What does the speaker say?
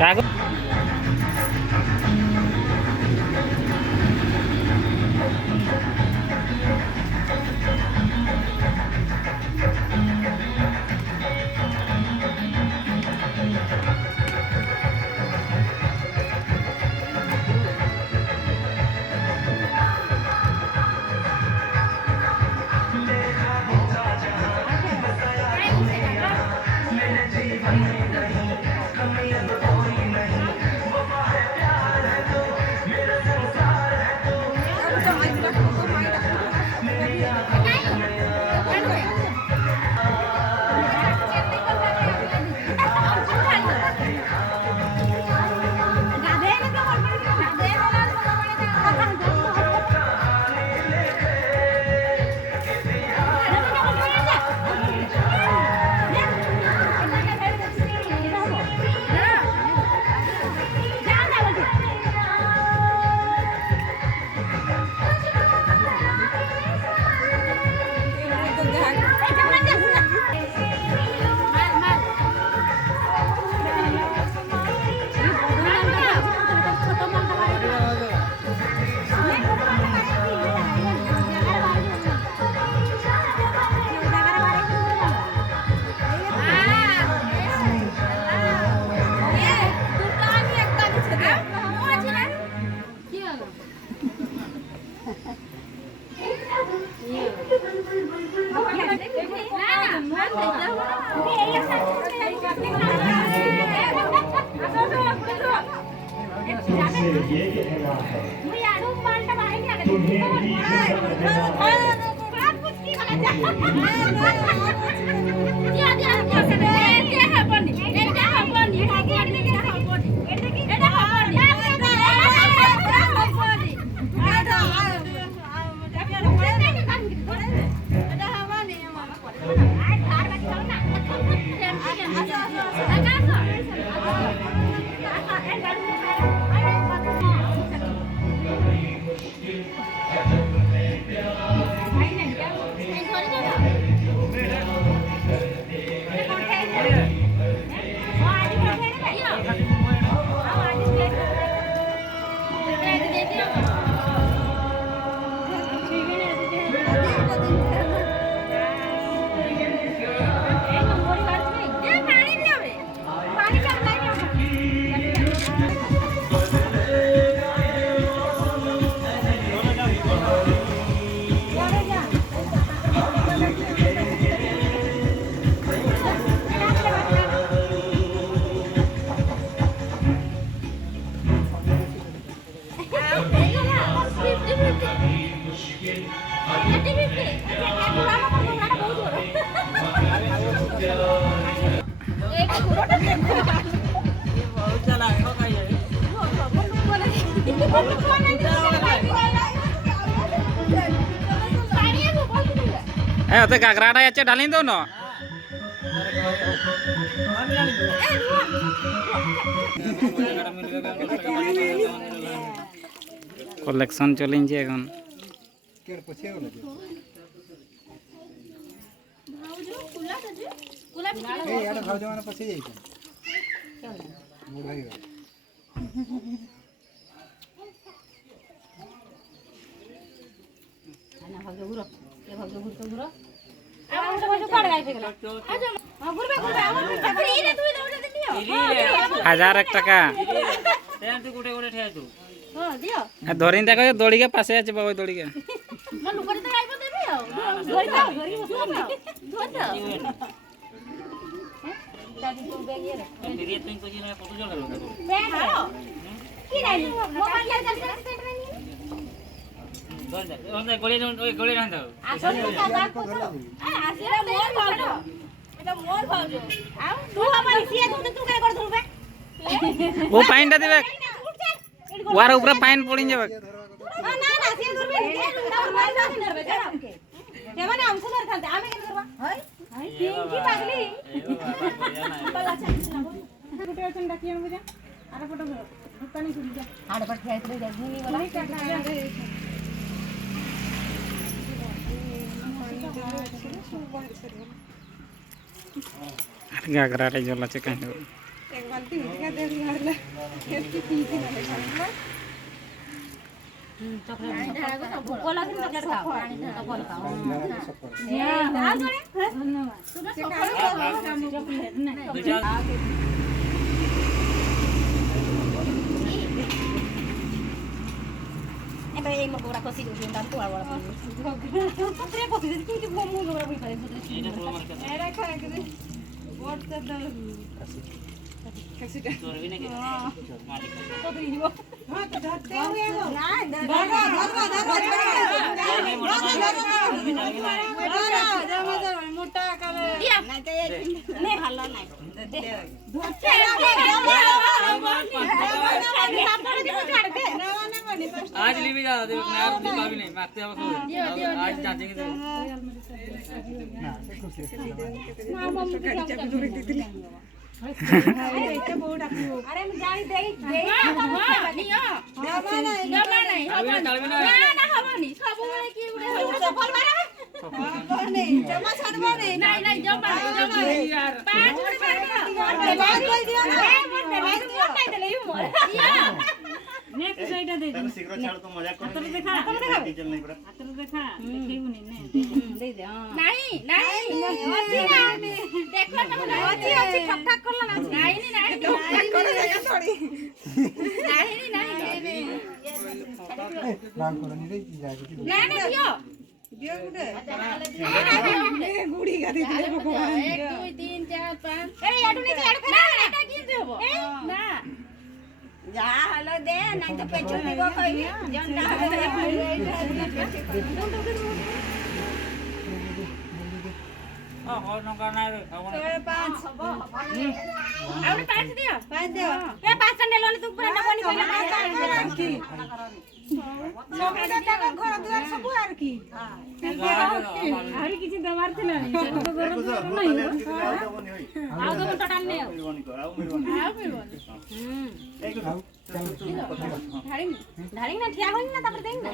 Kagok. ওতে গাগরাটা আছে ঢালি দাও না কলেকশন চলিছে এখন হাজার এক টাকা ধরি দেখো দড়িকে পাশে আছে বাবা দড়িকে ও পাইনটা দিবে ওয়ার উপরে পাইন পড়ি যাবে গাগরাটা জল আছে কেন एक बाल्टी का दे दिया ले इसकी पी के ना ले चॉकलेट ढाला को सब कोला के चॉकलेट खाओ पानी ढाला कोला खाओ ये आ जोड़े धन्यवाद सुनो चॉकलेट नहीं ए भाई एक मोरा कोसी जो दिन तो वाला कोसी कोसी कि मोमो मोरा भी करे एरा खा के बोर्ड से दल कैसे तोर भी नहीं मालिक तो दियो हां तो धरते हुए वो ना धर मोटा करे नहीं तो नहीं ভালো নাই आज ली भी ज्यादा देख मैं आप भी नहीं मारते अब आज जांचेंगे तो ना मम्मी गाड़ी चाबी जोड़ दी थी अरे इतना बोर्ड आपको अरे मैं जानी दे ना हबनी सब बोले कि सफल मारा नहीं जमा छड़बो नहीं जमा यार पांच मिनट बात कोई दिया ना मोर नहीं देले यू मोर नेक्स्ट साइड दे दे शीघ्र छाड़ तो मजाक कर तो देखा डीजल नहीं पड़ा तो देखा देखिबो नहीं दे दे नहीं अच्छी ना देखो ना अच्छी ठक ठक करला ना नहीं करे जाएगा थोड़ी नहीं काम करो नहीं रे जाएगा ना दियो गुडे गुड़ी का दे भगवान 1 2 3 4 5 ए याडू नहीं याडू ना एटा की देबो ना जा हलो दे नहीं तो पेचो पीबो कहि जनता और नंगा ना रे 5 और 5 दियो ए 5 नेलो तू पूरा ना बनी पहिला 5 की सबटा टाका घर दुआर सब आर की आरी किछि दवार थिला नहीं तो घर नहीं आउ तो टोटल नहीं आउ मिलबो ढाड़ी ना ठिया होई ना तापर देई ना